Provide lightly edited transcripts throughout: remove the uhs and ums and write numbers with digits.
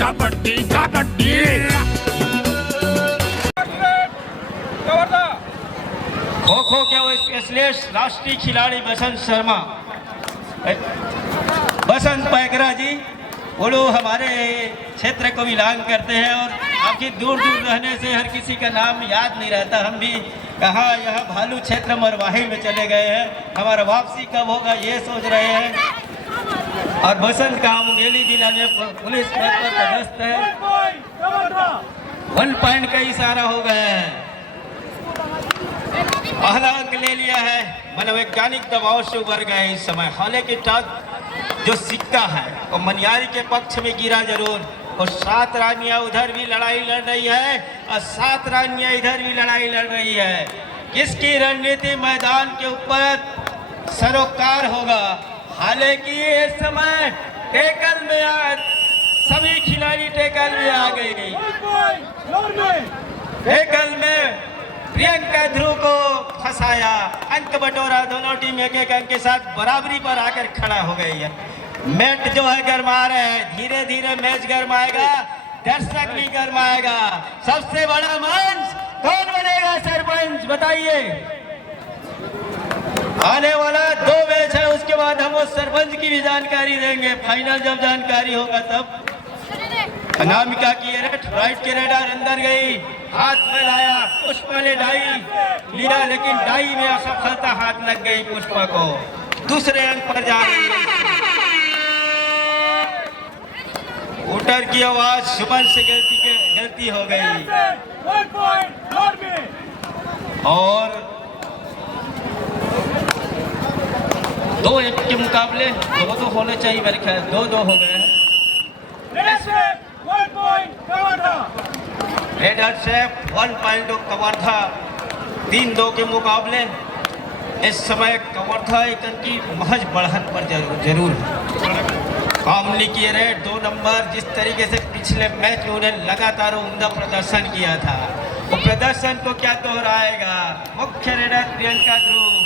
कबड्डी कबड्डी। खो खो के वो स्पेशलिस्ट राष्ट्रीय खिलाड़ी बसंत शर्मा, बसंत पैकरा जी, वो लोग हमारे क्षेत्र को बिलोंग करते हैं और आपकी दूर दूर रहने से हर किसी का नाम याद नहीं रहता। हम भी कहाँ यह भालू क्षेत्र मरवाही में चले गए हैं, हमारा वापसी कब होगा ये सोच रहे हैं। और बसंत का मुंगेली जिला में पुलिस पद पर पदस्थ है, 1 पॉइंट का इशारा हो गया है। पहला अंक ले लिया है, मनोवैज्ञानिक दबाव से उभर गए इस समय। हालांकि टॉस जो सिक्का है वो मनियारी के पक्ष में गिरा जरूर, और 7 रानियां उधर भी लड़ाई लड़ रही है और 7 रानियां इधर भी लड़ाई लड़ रही है। किसकी रणनीति मैदान के ऊपर सरोकार होगा। हालांकि इस समय टेकल में आज सभी खिलाड़ी टेकल में आ गई। टेकल में प्रियंका ध्रुव को फंसाया, अंक बटोरा, दोनों टीम एक एक अंक के साथ बराबरी पर आकर खड़ा हो गई है। मैच जो है गरमा रहे हैं, धीरे धीरे मैच गरमाएगा, दर्शक भी गरमाएगा। सबसे बड़ा मंच कौन बनेगा सरपंच बताइए। आने वाला 2 मैच है, उसके बाद हम उस सरपंच की भी जानकारी देंगे। फाइनल जब जानकारी होगा तब। अनामिका की राइट के रेडर अंदर गई, हाथ फैलाया, पुष्पा ने डाई लिया, लेकिन डाई में असफलता हाथ लग गई पुष्पा को। दूसरे अंक पर जा रही है। वोटर की आवाज शुभन से गलती हो गई और 2-1 के मुकाबले 2-2 होने चाहिए मेरे ख्याल। 2-2 हो गए हैं। रेड हट से 1 पॉइंट कवर्धा। 3-2 के मुकाबले इस समय कवर्धा एक अंक की महज बढ़त पर जरूर है। कामली की रेड 2 नंबर, जिस तरीके से पिछले मैच में उन्हें लगातार उम्दा प्रदर्शन किया था, वो प्रदर्शन को क्या दोहराएगा। मुख्य रेडर प्रियंका ध्रुव,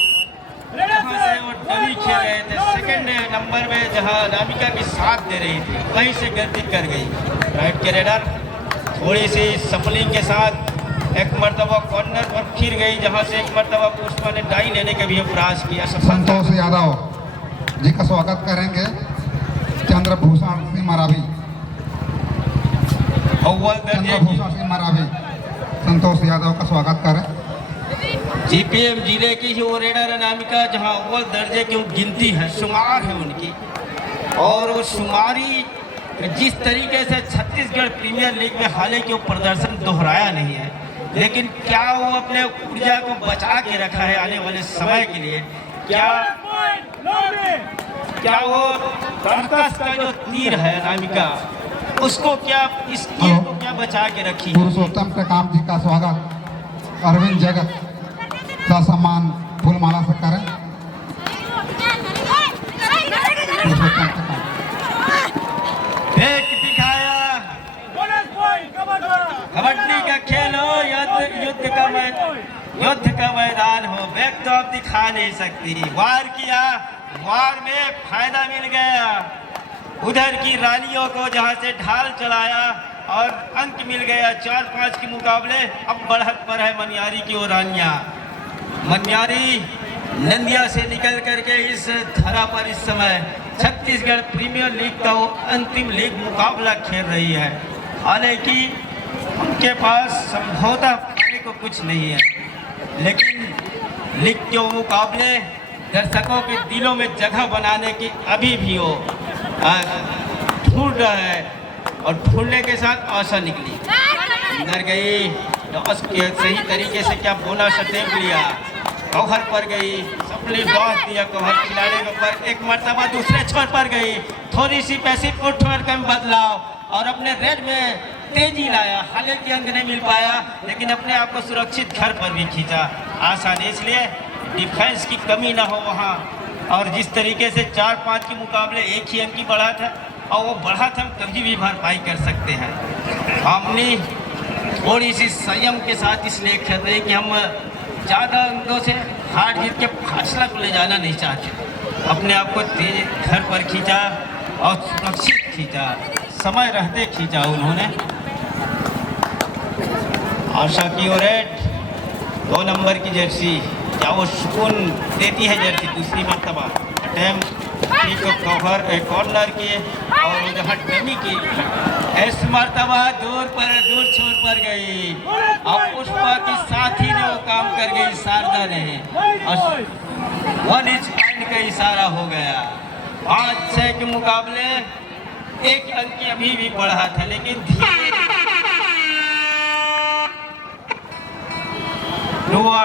जहाँ से वो डमी खेल रहे थे, सेकंड नंबर में जहाँ अनामिका की साथ दे रही थी, वहीं से गलती कर गई। राइट के रेडर थोड़ी सी सफलिंग के साथ एक मरतबा कॉर्नर पर फिर गई, जहाँ से एक मरतबा पुष्पा ने डाई लेने का भी प्रयास किया। संतोष यादव जी का स्वागत करेंगे, चंद्रभूषण सिंह मरावी, चंद्रभूषण सिंह मरावी, संतोष यादव का स्वागत करें। जीपीएम जिले की जो रेडर अनामिका, जहां अव्वल दर्जे की गिनती है, शुमार है उनकी, और वो शुमारी जिस तरीके से छत्तीसगढ़ प्रीमियर लीग में हालांकि वो प्रदर्शन दोहराया नहीं है, लेकिन क्या वो अपने ऊर्जा को बचा के रखा है आने वाले समय के लिए। क्या वो तर्कस का जो तीर है अनामिका, उसको क्या, इस तीर को क्या बचा के रखी। पुरुषोत्तम टेकाम जी का स्वागत, अरविंद जगत का सम्मान फूलमाला से करें। पुरुषोत्तम टेकाम एक दिखाया, कबड्डी का खेल हो, युद्ध का मैदान हो, बैक तो आप दिखा नहीं सकती। वार किया, वार में फायदा मिल गया। उधर की रानियों को जहां से ढाल चलाया और अंक मिल गया। 4-5 के मुकाबले अब बढ़त पर है मनियारी की वो रानियां। मनियारी नंदिया से निकल करके इस धरा पर इस समय छत्तीसगढ़ प्रीमियर लीग का वो अंतिम लीग मुकाबला खेल रही है। हालांकि उनके पास संभवतः पाने को कुछ नहीं है, लेकिन लीग के मुकाबले दर्शकों के दिलों में जगह बनाने की अभी भी वो ढूंढ रहा है, और ढूंढने के साथ आशा निकली। अंदर गई, टॉस के सही तरीके से क्या बोनस अटेम्प्ट लिया, कवर पर गई, सप्ली टॉस दिया कवर खिलाड़ी के ऊपर, एक मरतबा दूसरे छोर पर गई, थोड़ी सी पैसिव फुटवर्क में बदलाव और अपने रेड में तेजी लाया। हालांकि अंक नहीं मिल पाया, लेकिन अपने आप को सुरक्षित घर पर भी खींचा। आसान इसलिए डिफेंस की कमी ना हो वहाँ, और जिस तरीके से 4-5 के मुकाबले एक ही अंक की बढ़त है, और वो बढ़त हम कभी भी भरपाई कर सकते हैं। हमने थोड़ी सी संयम के साथ इसलिए खेल रहे कि हम ज़्यादा अंकों से हार जीत के फासला को ले जाना नहीं चाहते। अपने आप को तेज घर पर खींचा और सुरक्षित खींचा। समय रहते खींचा उन्होंने। आशा की और 2 नंबर की जर्सी, क्या वो सुकून देती है जर्सी दूसरी मरतबा। अटैम्प कवर कॉर्नर की और जहाँ डमी की, इस मरतबा दूर छोर पर गई और पुष्पा की साथी ने वो काम कर गई, शारदा ने, और 1 इंच पॉइंट का इशारा हो गया। 5-6 के मुकाबले 1 अंक की अभी भी बढ़ा था, लेकिन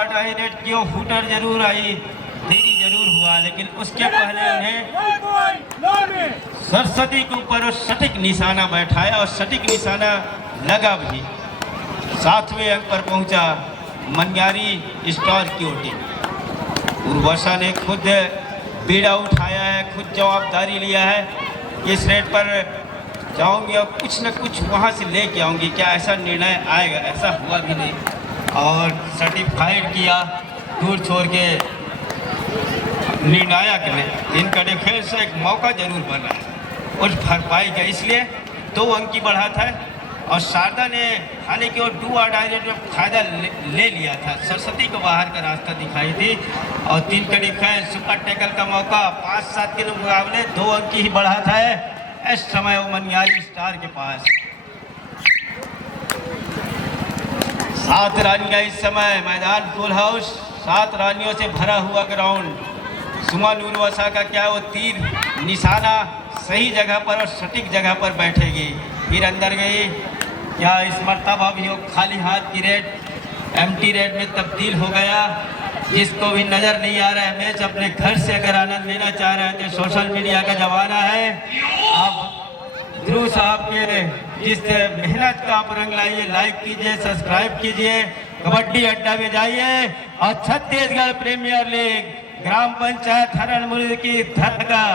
डायरेक्ट की हुटर जरूर आई, देरी जरूर हुआ, लेकिन उसके पहले उन्हें सरस्वती के ऊपर और सटीक निशाना बैठाया और सटीक निशाना लगा भी। 7वें अंक पर पहुंचा मनियारी स्टार की टीम। उर्वशा ने खुद बीड़ा उठाया है, खुद जवाबदारी लिया है, इस रेट पर जाऊंगी और कुछ न कुछ वहां से लेके आऊंगी, क्या ऐसा निर्णय आएगा। ऐसा हुआ भी नहीं और सर्टिफाइड किया दूर छोड़ के निर्णायक ने। इनका डिफेंस से एक मौका जरूर बना उस भरपाई का, इसलिए 2 अंक की बढ़त है। और शारदा ने हालांकि वो डू और डायरेक्ट में फायदा ले लिया था, सरस्वती को बाहर का रास्ता दिखाई थी और 3 का डिफेंस, सुपर टैकल का मौका। 5-7 के मुकाबले 2 अंक की ही बढ़त है इस समय वो मनियारी स्टार के पास। 7 रानियां इस समय मैदान फुल हाउस, 7 रानियों से भरा हुआ ग्राउंड। सुमन उर्वशा का क्या वो तीर निशाना सही जगह पर और सटीक जगह पर बैठेगी, फिर अंदर गई। क्या इस मरतबा भी वो खाली हाथ की रेड एम्प्टी रेड में तब्दील हो गया। जिसको भी नज़र नहीं आ रहा है मैच, अपने घर से अगर आनंद लेना चाह रहे हैं तो सोशल मीडिया का जमाना है। आप ध्रुव साहब के जिस मेहनत का आप रंग लाइए, लाइक कीजिए, सब्सक्राइब कीजिए, कबड्डी अड्डा में जाइए और छत्तीसगढ़ प्रीमियर लीग ग्राम पंचायत हरणमुल की धरगा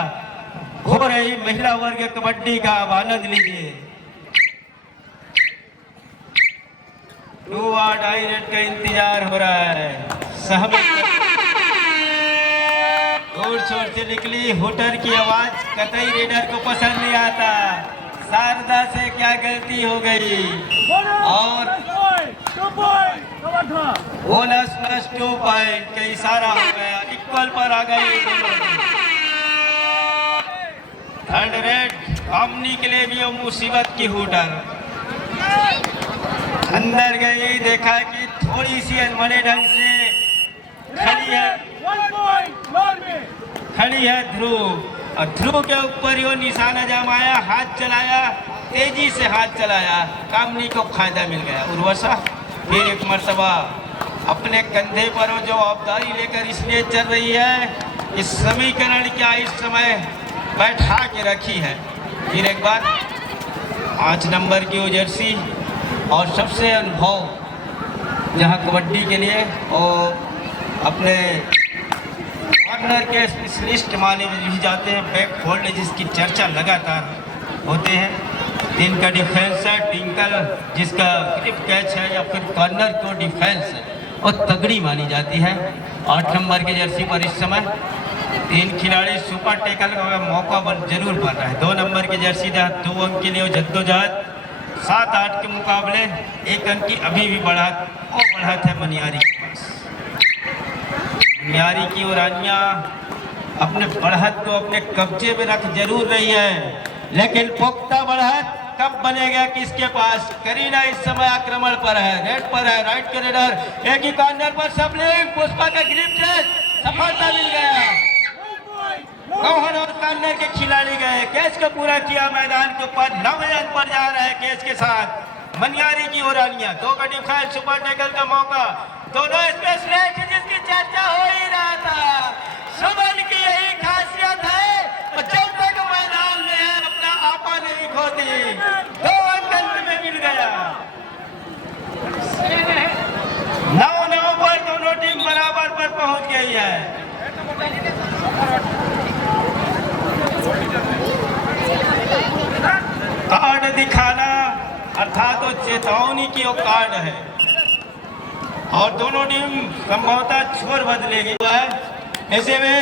हो रही महिला वर्ग कबड्डी का आप आनंद लीजिए। 2 और डायरेक्ट का इंतजार हो रहा है। दूर छोर से निकली हुटर की आवाज कतई रेडर को पसंद नहीं आता। शारदा से क्या गलती हो गई और बोनस प्लस 2 पॉइंट का इशारा हो गया, इक्वल पर आ गई। थर्ड रेड हमनी के लिए भी वो मुसीबत की हुटर अंदर गई, देखा कि थोड़ी सी अनबने ढंग से खड़ी है ध्रुव और ध्रुव के ऊपर यो निशाना जमाया, हाथ चलाया, तेजी से हाथ चलाया, कामनी को फायदा मिल गया। उर्वशा फिर एक मरतबा अपने कंधे पर वो जवाबदारी लेकर इसलिए चल रही है, इस समीकरण क्या इस समय बैठा के रखी है। फिर एक बार 5 नंबर की वो जर्सी और सबसे अनुभव जहां कबड्डी के लिए और अपने कॉर्नर के स्पेशलिस्ट माने भी जाते हैं, बैक फोल्ड जिसकी चर्चा लगातार होते हैं। 3 का डिफेंस है, टिंकल जिसका ग्रिप कैच है या फिर कॉर्नर को डिफेंस है और तगड़ी मानी जाती है। 8 नंबर की जर्सी पर इस समय 3 खिलाड़ी सुपर टैकल का मौका जरूर बन रहा है। 2 नंबर की जर्सी 2 अंक के लिए जद्दोजहद, 7-8 के मुकाबले 1 अंक की अभी भी बढ़त है मनियारी के पास। मनियारी की रानियां अपने बढ़त को अपने कब्जे में रख जरूर रही है, लेकिन पुख्ता बढ़त कब बनेगा किसके पास। करीना इस समय आक्रमण पर है, रेड पर है, राइट के रेडर एक ही कॉर्नर पर सब लोग पुष्पा का ग्रिप से सफलता मिल गया। गौहर और कॉर्नर के खिलाड़ी गए, कैच को पूरा किया मैदान के ऊपर। 9 अंक पर जा रहे हैं कैच के साथ मनियारी की रानियां। 2 का डिफेंस, सुपर टैकल का मौका, दोनों स्पेशलिस्ट जिसकी चर्चा हो ही रहा था। सुमन की यही खासियत है, जब तक मैदान में है अपना आपा नहीं खोती। 2 अंक में मिल गया। 9-9 पर दोनों टीम बराबर पर पहुंच गई है। कार्ड दिखाना अर्थात तो चेतावनी की वो कार्ड है और दोनों टीम संभवतः छोर बदलेगी है। ऐसे में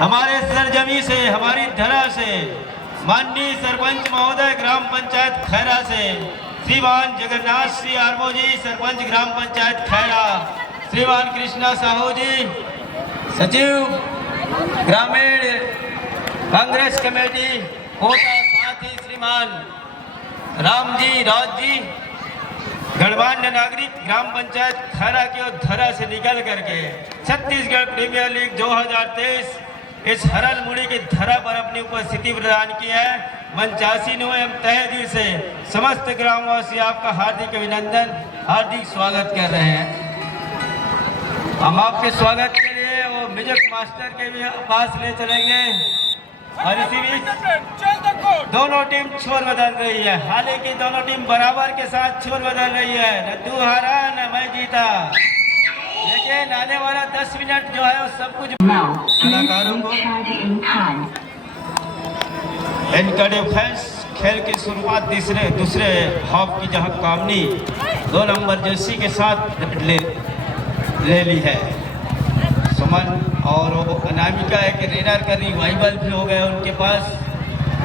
हमारे सरजमी से, हमारी धरा से माननीय सरपंच महोदय ग्राम पंचायत खैरा से श्रीमान जगन्नाथ श्री आर्मो जी, सरपंच ग्राम पंचायत खैरा, श्रीमान कृष्णा साहू जी, सचिव ग्रामीण कांग्रेस कमेटी कोटा, साथ ही श्रीमान राम जी राज जी, गणमान्य नागरिक ग्राम पंचायत खैरा की ओर धरा से निकल करके छत्तीसगढ़ प्रीमियर लीग 2023 इस हरल मुड़ी की धरा पर अपनी उपस्थिति प्रदान की है। मंचासी नु एवं तहे दिल से समस्त ग्रामवासी आपका हार्दिक अभिनंदन, हार्दिक स्वागत कर रहे हैं। हम आपके स्वागत के लिए वो म्यूजिक मास्टर के भी पास ले चलेंगे और इसी बीच दोनों टीम छोर बदल रही है। हालांकि दोनों टीम बराबर के साथ छोर बदल रही है, न तू हारा न मैं जीता, लेकिन आने वाला 10 मिनट जो है वो सब कुछ कलाकारों को फैंस खेल की शुरुआत दूसरे हाफ की जहां कामनी 2 नंबर जर्सी के साथ ले ली है। सुमन और वो अनामिका एक रेडर का रिवाइवल भी हो गया उनके पास,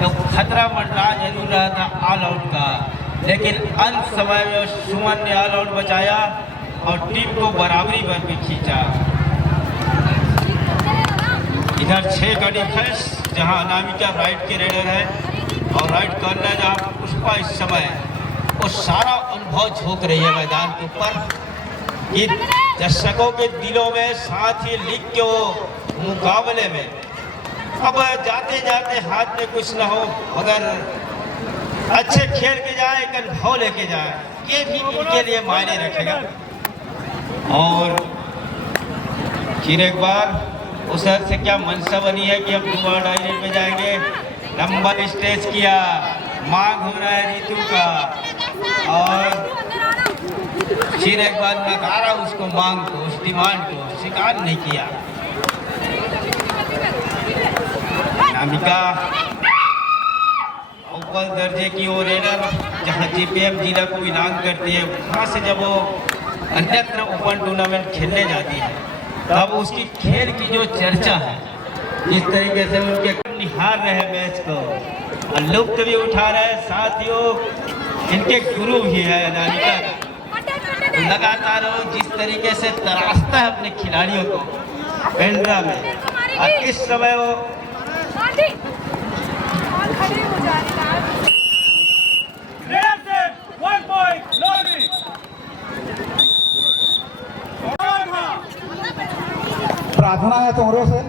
तो खतरा मंडरा जरूर रहा था ऑल आउट का, लेकिन अंत समय में सुमन ने ऑल आउट बचाया और टीम को बराबरी पर भी खींचा। इधर 6 का डिफेंस जहां अनामिका राइट के रेडर है और राइट कॉर्नर जहां पुष्पा इस समय वो सारा अनुभव झोंक रही है मैदान के ऊपर। ये दर्शकों के दिलों में, साथ ही लीग के मुकाबले में अब जाते जाते हाथ में कुछ ना हो मगर अच्छे खेल के जाए, एक अनुभव लेके जाए, ये भी इनके लिए मायने रखेगा। और फिर एक बार उस हद से क्या मनसा बनी है कि हम दुआ डायरी में जाएंगे। लंबा स्टेज किया, मांग हो रहा है ऋतु का और फिर एक बार नकारा उसको, मांग को, उस डिमांड को स्वीकार नहीं किया। अनामिका अव्वल दर्जे की वो रेडर जहां जीपीएम जिला को बिलोंग करती है, वहां से जब वो अन्यत्र ओपन टूर्नामेंट खेलने जाती है तब उसकी खेल की जो चर्चा है, जिस तरीके से उनके निहार रहे मैच को और लुत्फ भी उठा रहे, साथ ही वो इनके गुरु भी है अनामिका का, लगातार वो जिस तरीके से तराशता है अपने खिलाड़ियों को पेंड्रा में, और इस समय वो प्रार्थना है तुम्हारों से,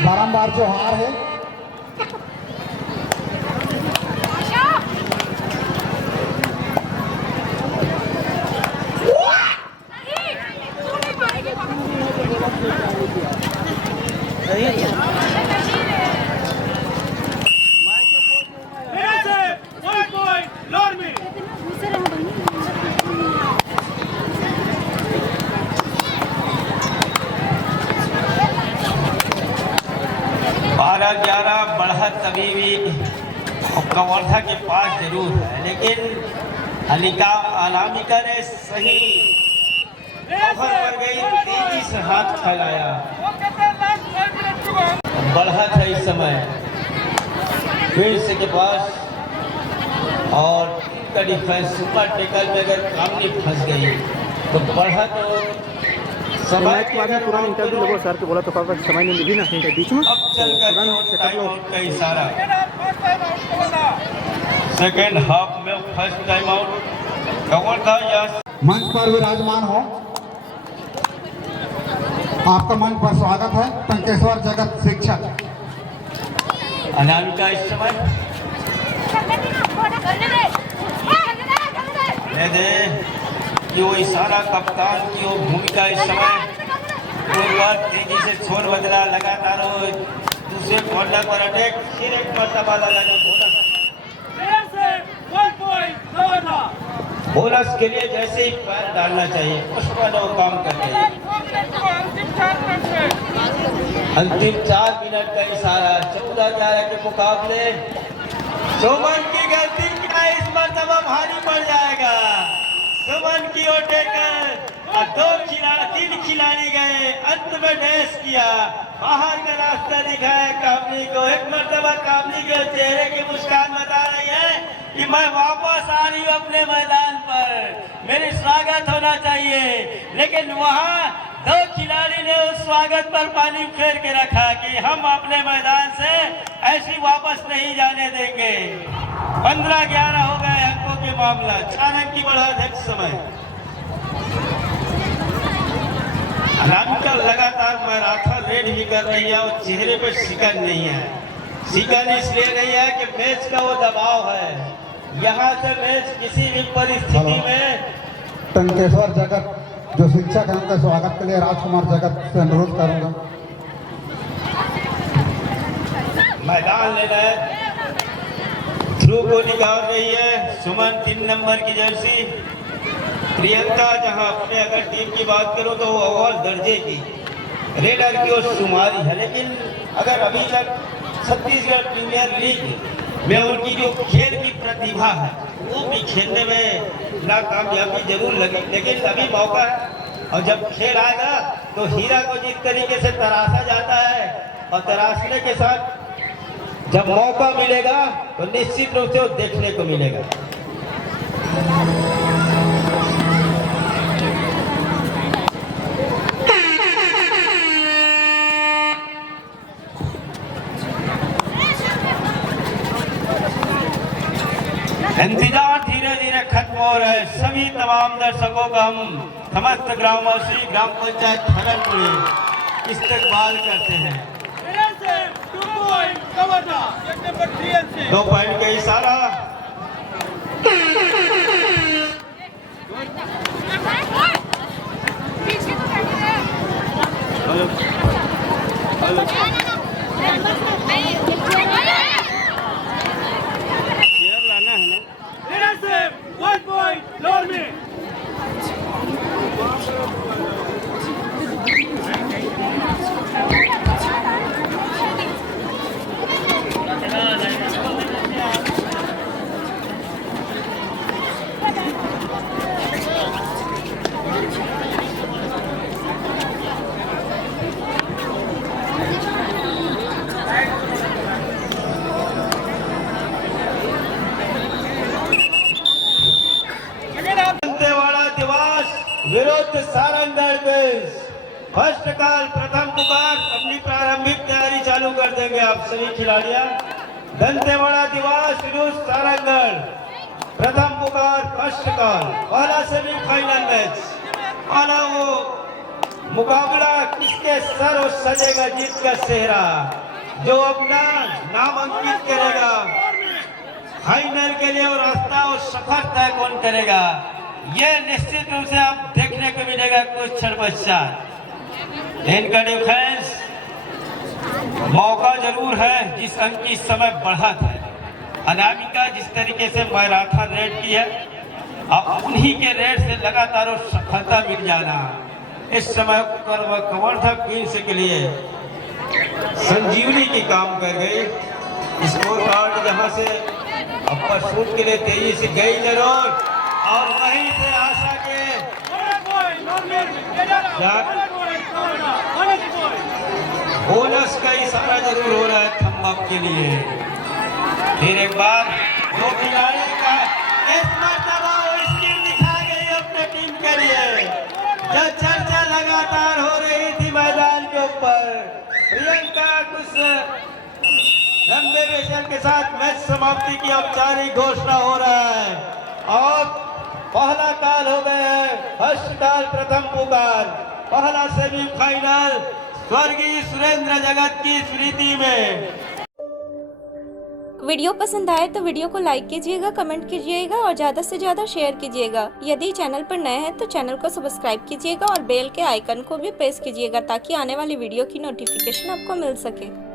बारंबार जो हार है बढ़त अभी भी कवर्धा के पास जरूर है, लेकिन अनामिका ने सही पर गई, तेजी से हाथ फैलाया, बढ़त है इस समय फील्ड के पास और का डिफेंस सुपर टेकल में अगर कामनी फंस गई तो बढ़त समय के बाद में तुरंत इंटरव्यू लोगों सर के बोला तो समय नहीं मिली ना कहीं बीच में, अब चल कर टाइम आउट का इशारा। सेकेंड हाफ में फर्स्ट टाइम आउट कवर्धा या मंच पर विराजमान हो, आपका मंच पर स्वागत है टंकेश्वर जगत शिक्षक। अनामिका इस समय दे कि वो इशारा कप्तान की वो भूमिका इस समय तेजी से छोर बदला, लगातार दूसरे कॉर्नर पर अटैक, फिर एक मरतबा लगा बोनस के लिए जैसे ही पैर डालना चाहिए उस पर वो काम करते हैं। अंतिम 4 मिनट का इशारा 14-11 के मुकाबले सुमन की गलती क्या इस मरतबा भारी पड़ जाएगा। सुमन की ओर टेकर और तीन खिलाड़ी गए, अंत में डैश किया, बाहर का रास्ता दिखाया कामनी को। एक मर्तबा कामनी के चेहरे की मुस्कान बता रही है कि मैं वापस आ रही हूँ अपने मैदान पर, मेरी स्वागत होना चाहिए। लेकिन वहाँ दो खिलाड़ी ने उस स्वागत पर पानी फेर के रखा कि हम अपने मैदान से ऐसी वापस नहीं जाने देंगे। 15-11 हो गए अंकों के मामला, 4 अंक की बढ़त समय। अनामिका लगातार मैराथन रेड भी कर रही है और चेहरे पे शिकन नहीं है। शिकन इसलिए नहीं है कि मैच का वो दबाव है, यहाँ से मैच किसी भी परिस्थिति में। टंकेश्वर जगत जो शिक्षक हैं उनके स्वागत के लिए राजकुमार जगत से अनुरोध करूंगा। मैदान लेना है, थ्रू को निकाल रही है सुमन 3 नंबर की जर्सी। प्रियंका जहां अपने अगर टीम की बात करूं तो वो अव्वल दर्जे की रेडर की और शुमारी है, लेकिन अगर अभी तक छत्तीसगढ़ प्रीमियर लीग में उनकी जो खेल की प्रतिभा है वो भी खेलने में नाकामयाबी जरूर लगी, लेकिन अभी मौका है। और जब खेल आएगा तो हीरा को जिस तरीके से तराशा जाता है और तराशने के साथ जब मौका मिलेगा तो निश्चित रूप से वो देखने को मिलेगा। इंतजार धीरे धीरे खत्म हो रहा है। सभी तमाम दर्शकों का हम समस्त ग्रामवासी ग्राम पंचायत खरनपुर इस्तेकबाल करते हैं। 2 पॉइंट का इशारा। विरुद्ध सारंगगढ़ बेस। फर्स्ट कॉल प्रथम पुकार, अपनी प्रारंभिक तैयारी चालू कर देंगे आप सभी खिलाड़ियां। दंतेवाड़ा दिवास विरुद्ध सारंगगढ़, प्रथम पुकार फर्स्ट कॉल, पहला सेमीफाइनल मैच। पहला वो मुकाबला किसके सर और सजेगा जीत का सेहरा, जो अपना नाम अंकित करेगा फाइनल के लिए और रास्ता और सफर तय कौन करेगा, ये निश्चित रूप से आप देखने को मिलेगा कुछ क्षण पश्चात। इनका डिफेंस मौका जरूर है, जिस अंक की समय बढ़त है। अनामिका जिस तरीके से मैराथन रेड की है, अब उन्हीं के रेड से लगातार सफलता मिल जाना। इस समय पर वह कवर्धा क्वींस के लिए संजीवनी की काम कर गई। स्कोर कार्ड जहां से अपर शूट के लिए तेजी से गई जरूर, और वहीं से आशा के बोनस का इशारा जरूर हो रहा है थंब अप के लिए। फिर एक बार दो खिलाड़ी का इस मर्तबा स्किल दिखा गई अपने टीम के लिए। जब चर्चा लगातार हो रही थी मैदान के ऊपर, प्रियंका कुछ लंबे वेशन के साथ मैच समाप्ति की औपचारिक घोषणा हो रहा है। और पहला काल हो गया है, फर्स्ट काल प्रथम पुकार, पहला सेमीफाइनल स्वर्गीय सुरेंद्र जगत की स्मृति में। वीडियो पसंद आए तो वीडियो को लाइक कीजिएगा, कमेंट कीजिएगा और ज़्यादा से ज़्यादा शेयर कीजिएगा। यदि चैनल पर नए हैं तो चैनल को सब्सक्राइब कीजिएगा और बेल के आइकन को भी प्रेस कीजिएगा ताकि आने वाली वीडियो की नोटिफिकेशन आपको मिल सके।